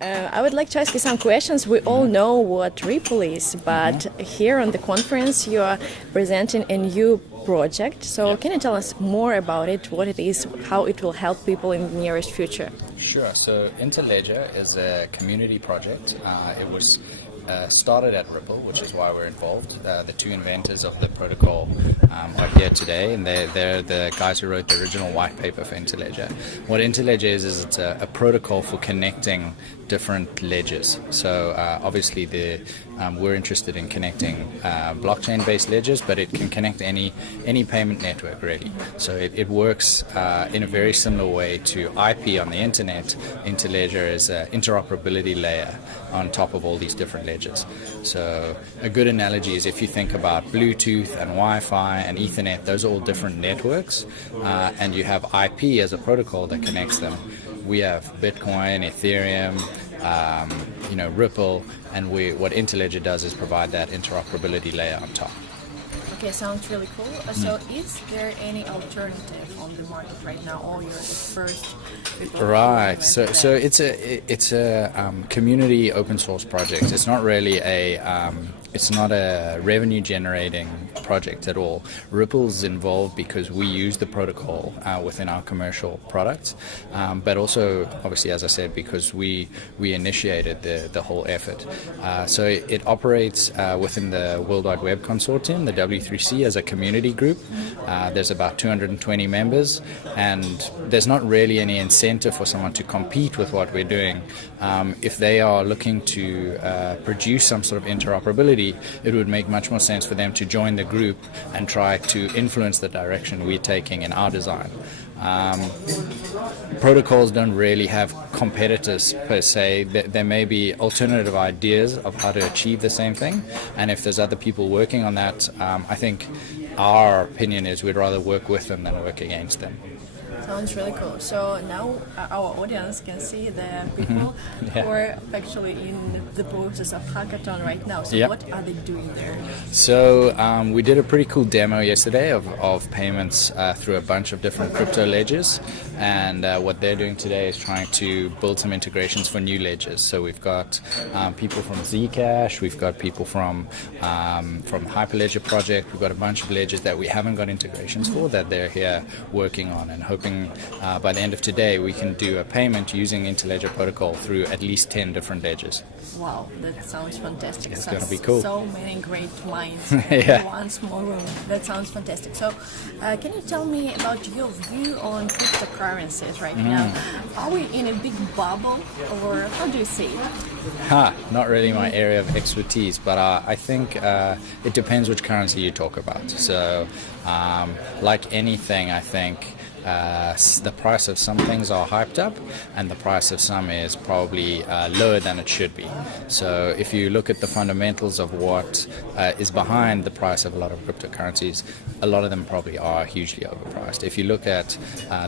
I would like to ask you some questions. We all know what Ripple is, but here on the conference you are presenting a new project. So can you tell us more about it, what it is, how it will help people in the nearest future? Sure. So Interledger is a community project. It was started at Ripple, which is why we're involved. The two inventors of the protocol are here today, and they're the guys who wrote the original white paper for Interledger. What Interledger is it's a protocol for connecting different ledgers. So obviously we're interested in connecting blockchain-based ledgers, but it can connect any payment network really. So it works in a very similar way to IP on the internet. Interledger is an interoperability layer on top of all these different ledgers. So a good analogy is if you think about Bluetooth and Wi-Fi and Ethernet, those are all different networks, and you have IP as a protocol that connects them. We have Bitcoin, Ethereum, Ripple, and what Interledger does is provide that interoperability layer on top. Okay, sounds really cool. So is there any alternative on the market right now, or you're the first people? Right. So it's a community open source project. It's not really it's not a revenue generating project at all. Ripple's involved because we use the protocol within our commercial products, but also obviously, as I said, because we initiated the whole effort. So it operates within the World Wide Web Consortium, the W3C, as a community group. There's about 220 members, and there's not really any incentive for someone to compete with what we're doing. If they are looking to produce some sort of interoperability, it would make much more sense for them to join the group and try to influence the direction we're taking in our design. Protocols don't really have competitors per se. There may be alternative ideas of how to achieve the same thing, and if there's other people working on that, I think our opinion is we'd rather work with them than work against them. Sounds really cool. So now our audience can see the people who are actually in the process of hackathon right now. So what are they doing there? So we did a pretty cool demo yesterday of payments through a bunch of different crypto ledgers, and what they're doing today is trying to build some integrations for new ledgers. So we've got people from Zcash, we've got people from Hyperledger project, we've got a bunch of ledgers that we haven't got integrations for that they're here working on, and hoping by the end of today we can do a payment using Interledger protocol through at least 10 different ledgers. Wow, that sounds fantastic. It's going to be cool. So many great minds in one small room. That sounds fantastic. So can you tell me about your view on cryptocurrencies right now? Are we in a big bubble, or how do you see it? Not really my area of expertise, but I think it depends which currency you talk about. So like anything, I think the price of some things are hyped up, and the price of some is probably lower than it should be. So if you look at the fundamentals of what is behind the price of a lot of cryptocurrencies, a lot of them probably are hugely overpriced. If you look at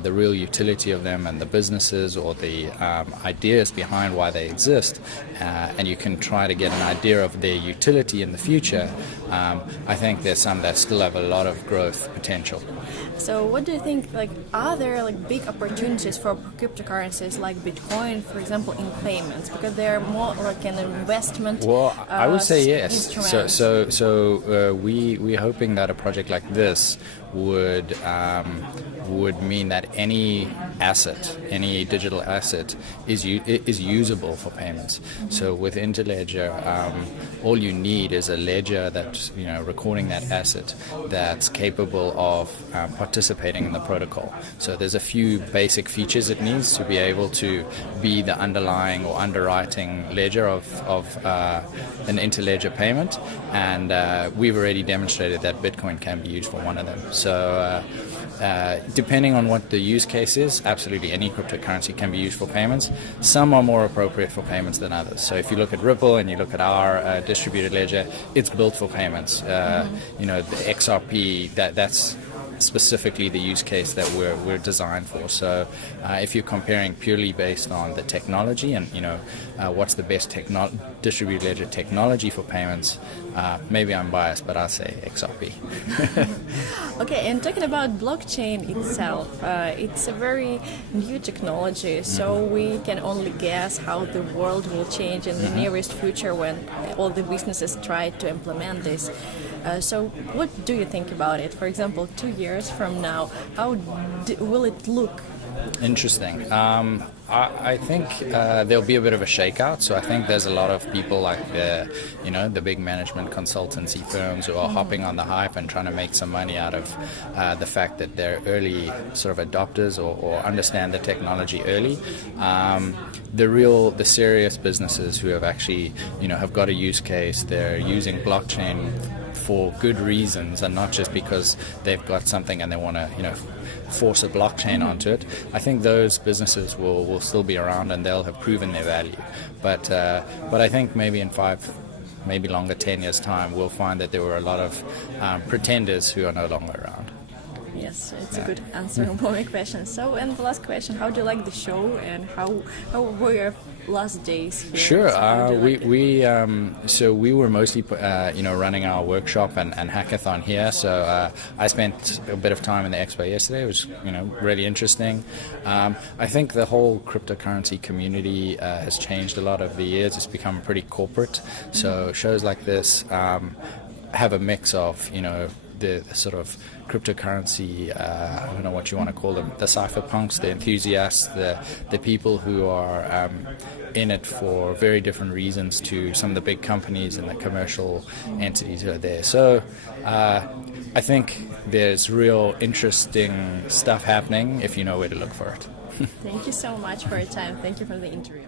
the real utility of them and the businesses or the ideas behind why they exist, and you can try to get an idea of their utility in the future, I think there's some that still have a lot of growth potential. So what do you think, are there big opportunities for cryptocurrencies like Bitcoin, for example, in payments, because they're more like an investment? Well, I would say yes. Instrument. So we're hoping that a project like this would mean that any asset, any digital asset, is usable for payments. So with Interledger, all you need is a ledger that's recording that asset that's capable of participating in the protocol. So there's a few basic features it needs to be able to be the underlying or underwriting ledger of an Interledger payment, and we've already demonstrated that Bitcoin can be used for one of them. So depending on what the use case is, absolutely any cryptocurrency can be used for payments. Some are more appropriate for payments than others. So if you look at Ripple and you look at our distributed ledger, it's built for payments. The XRP, that's specifically the use case that we're designed for. So if you're comparing purely based on the technology and what's the best distributed ledger technology for payments, maybe I'm biased, but I'll say XRP. Okay, and talking about blockchain itself, it's a very new technology, so we can only guess how the world will change in the nearest future when all the businesses try to implement this. So what do you think about it? For example, 2 years from now, how will it look? Interesting. I think there'll be a bit of a shakeout. So I think there's a lot of people like the big management consultancy firms who are hopping on the hype and trying to make some money out of the fact that they're early sort of adopters or understand the technology early. The serious businesses who have actually have got a use case, they're using blockchain for good reasons and not just because they've got something and they want to force a blockchain onto it. I think those businesses will still be around and they'll have proven their value. But I think maybe in 5, maybe longer, 10 years time, we'll find that there were a lot of pretenders who are no longer around. Yes, it's a good answer for my question. So, and the last question, how do you like the show and how were your last days here? Sure. So we were mostly running our workshop and hackathon here. So I spent a bit of time in the expo yesterday. It was really interesting. I think the whole cryptocurrency community has changed a lot over the years. It's become pretty corporate. So shows like this have a mix of the sort of cryptocurrency, I don't know what you want to call them, the cypherpunks, the enthusiasts, the people who are in it for very different reasons to some of the big companies and the commercial entities who are there. So I think there's real interesting stuff happening if you know where to look for it. Thank you so much for your time. Thank you for the interview.